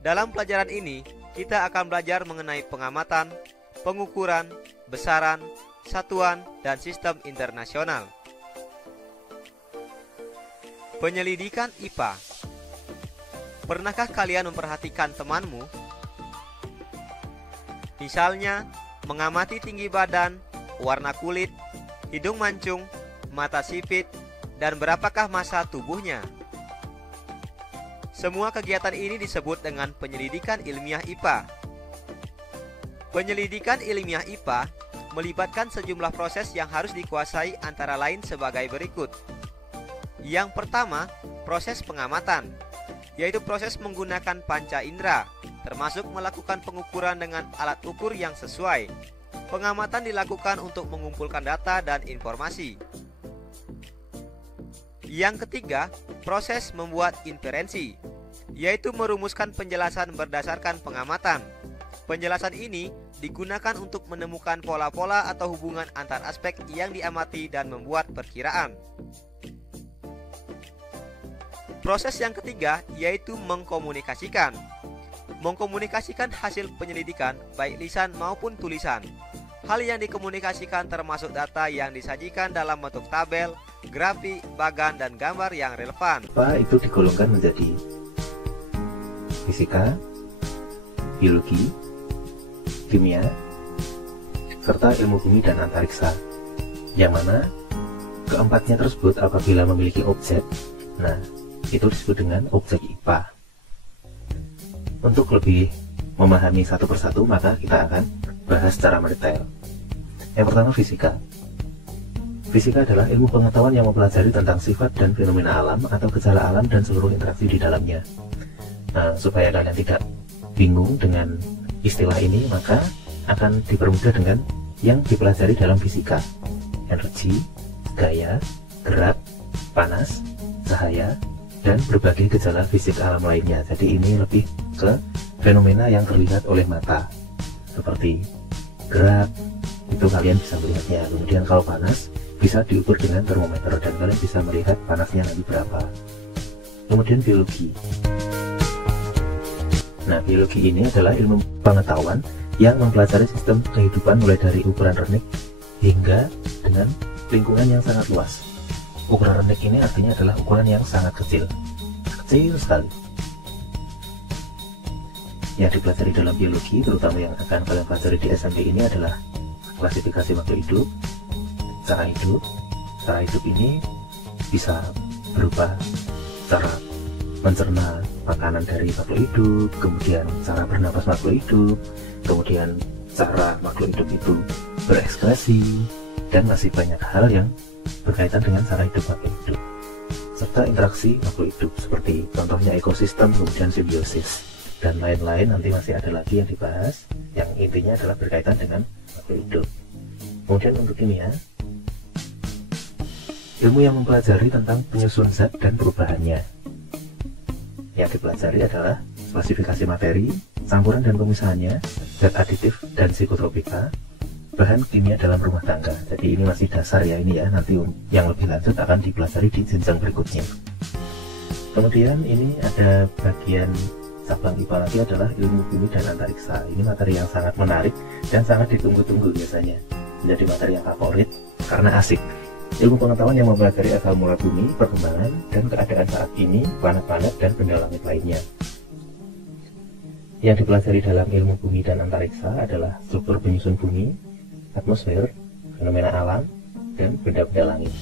Dalam pelajaran ini, kita akan belajar mengenai pengamatan, pengukuran, besaran, satuan, dan sistem internasional. Penyelidikan IPA. Pernahkah kalian memperhatikan temanmu? Misalnya, mengamati tinggi badan, warna kulit, hidung mancung, mata sipit, dan berapakah massa tubuhnya. Semua kegiatan ini disebut dengan penyelidikan ilmiah IPA. Penyelidikan ilmiah IPA melibatkan sejumlah proses yang harus dikuasai antara lain sebagai berikut. Yang pertama, proses pengamatan, yaitu proses menggunakan panca indera, termasuk melakukan pengukuran dengan alat ukur yang sesuai. Pengamatan dilakukan untuk mengumpulkan data dan informasi. Yang ketiga, proses membuat inferensi, yaitu merumuskan penjelasan berdasarkan pengamatan. Penjelasan ini digunakan untuk menemukan pola-pola atau hubungan antar aspek yang diamati dan membuat perkiraan. Proses yang ketiga yaitu mengkomunikasikan. Mengkomunikasikan hasil penyelidikan baik lisan maupun tulisan. Hal yang dikomunikasikan termasuk data yang disajikan dalam bentuk tabel, grafik, bagan, dan gambar yang relevan. IPA itu digolongkan menjadi fisika, biologi, kimia, serta ilmu bumi dan antariksa, yang mana keempatnya tersebut apabila memiliki objek, nah itu disebut dengan objek IPA. Untuk lebih memahami satu persatu, maka kita akan bahas secara mendetail. Yang pertama, fisika. Fisika adalah ilmu pengetahuan yang mempelajari tentang sifat dan fenomena alam atau gejala alam dan seluruh interaksi di dalamnya. Nah, supaya kalian tidak bingung dengan istilah ini, maka akan dipermudah dengan yang dipelajari dalam fisika: energi, gaya, gerak, panas, cahaya, dan berbagai gejala fisik alam lainnya. Jadi ini lebih ke fenomena yang terlihat oleh mata, seperti gerak, itu kalian bisa melihatnya. Kemudian kalau panas bisa diukur dengan termometer dan kalian bisa melihat panasnya nanti berapa. Kemudian biologi. Nah, biologi ini adalah ilmu pengetahuan yang mempelajari sistem kehidupan mulai dari ukuran renik hingga dengan lingkungan yang sangat luas. Ukuran renik ini artinya adalah ukuran yang sangat kecil sekali. Yang dipelajari dalam biologi, terutama yang akan kalian pelajari di SMP ini, adalah klasifikasi makhluk hidup, cara hidup. Cara hidup ini bisa berupa cara mencerna makanan dari makhluk hidup, kemudian cara bernapas makhluk hidup, kemudian cara makhluk hidup itu berekspresi, dan masih banyak hal yang berkaitan dengan cara hidup makhluk hidup, serta interaksi makhluk hidup seperti contohnya ekosistem, kemudian simbiosis, dan lain-lain. Nanti masih ada lagi yang dibahas, yang intinya adalah berkaitan dengan makhluk hidup. Kemudian untuk kimia, ilmu yang mempelajari tentang penyusun zat dan perubahannya. Yang dipelajari adalah klasifikasi materi, campuran dan pemisahannya, zat aditif dan psikotropika, bahan kimia dalam rumah tangga. Jadi ini masih dasar ya ini ya, nanti yang lebih lanjut akan dipelajari di jenjang berikutnya. Kemudian ini ada bagian cabang IPA lagi, adalah ilmu bumi dan antariksa. Ini materi yang sangat menarik dan sangat ditunggu-tunggu, biasanya menjadi materi yang favorit karena asik. Ilmu pengetahuan yang mempelajari asal mula bumi, perkembangan dan keadaan saat ini, planet-planet dan benda langit lainnya. Yang dipelajari dalam ilmu bumi dan antariksa adalah struktur penyusun bumi, atmosfer, fenomena alam, dan benda-benda langit.